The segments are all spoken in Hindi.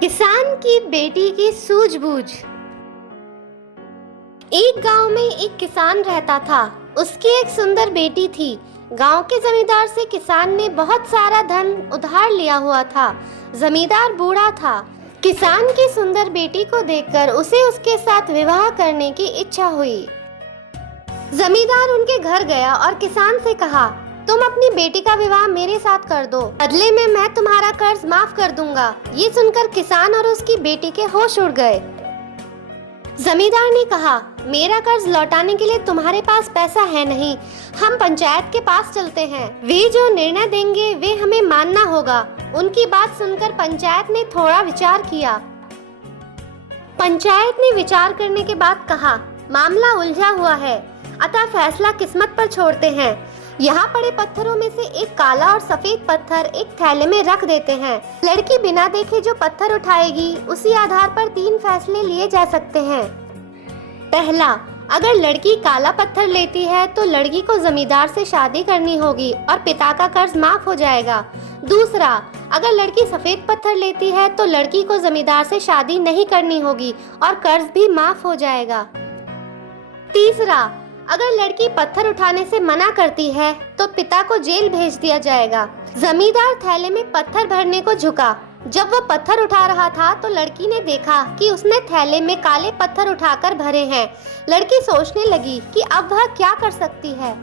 किसान की बेटी की सूझबूझ। एक गांव में एक किसान रहता था। उसकी एक सुंदर बेटी थी। गांव के जमींदार से किसान ने बहुत सारा धन उधार लिया हुआ था। जमींदार बूढ़ा था। किसान की सुंदर बेटी को देखकर उसे उसके साथ विवाह करने की इच्छा हुई। जमींदार उनके घर गया और किसान से कहा, तुम अपनी बेटी का विवाह मेरे साथ कर दो, बदले में मैं तुम्हारा कर्ज माफ कर दूंगा। ये सुनकर किसान और उसकी बेटी के होश उड़ गए। जमींदार ने कहा, मेरा कर्ज लौटाने के लिए तुम्हारे पास पैसा है नहीं। हम पंचायत के पास चलते हैं। वे जो निर्णय देंगे वे हमें मानना होगा। उनकी बात सुनकर पंचायत ने थोड़ा विचार किया। पंचायत ने विचार करने के बाद कहा, मामला उलझा हुआ है, अतः फैसला किस्मत पर छोड़ते हैं। यहाँ पड़े पत्थरों में से एक काला और सफेद पत्थर एक थैले में रख देते हैं। लड़की बिना देखे जो पत्थर उठाएगी उसी आधार पर 3 फैसले लिए जा सकते हैं। पहला, अगर लड़की काला पत्थर लेती है तो लड़की को जमींदार से शादी करनी होगी और पिता का कर्ज माफ हो जाएगा। दूसरा, अगर लड़की सफेद पत्थर लेती है तो लड़की को जमींदार से शादी नहीं करनी होगी और कर्ज भी माफ हो जाएगा। तीसरा, अगर लड़की पत्थर उठाने से मना करती है तो पिता को जेल भेज दिया जाएगा। जमींदार थैले में पत्थर भरने को झुका। जब वो पत्थर उठा रहा था तो लड़की ने देखा कि उसने थैले में काले पत्थर उठाकर भरे हैं। लड़की सोचने लगी कि अब वह क्या कर सकती है।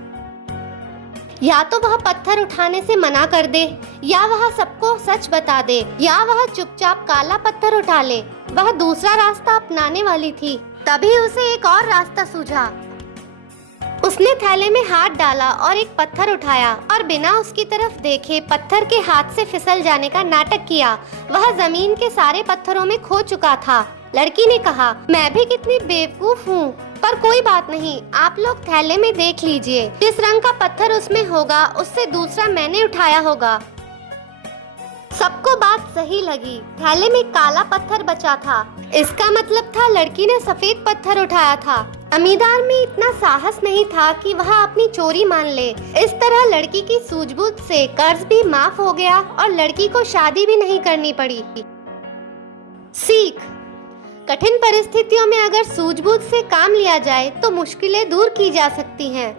या तो वह पत्थर उठाने से मना कर दे, या वह सबको सच बता दे, या वह चुपचाप काला पत्थर उठा ले। वह दूसरा रास्ता अपनाने वाली थी। तभी उसे एक और रास्ता सूझा। उसने थैले में हाथ डाला और एक पत्थर उठाया और बिना उसकी तरफ देखे पत्थर के हाथ से फिसल जाने का नाटक किया। वह जमीन के सारे पत्थरों में खो चुका था। लड़की ने कहा, मैं भी कितनी बेवकूफ हूँ, पर कोई बात नहीं, आप लोग थैले में देख लीजिए। जिस रंग का पत्थर उसमें होगा उससे दूसरा मैंने उठाया होगा। सबको बात सही लगी। थैले में काला पत्थर बचा था। इसका मतलब था लड़की ने सफेद पत्थर उठाया था। जमींदार में इतना साहस नहीं था कि वह अपनी चोरी मान ले। इस तरह लड़की की सूझबूझ से कर्ज भी माफ हो गया और लड़की को शादी भी नहीं करनी पड़ी। सीख, कठिन परिस्थितियों में अगर सूझबूझ से काम लिया जाए तो मुश्किलें दूर की जा सकती हैं।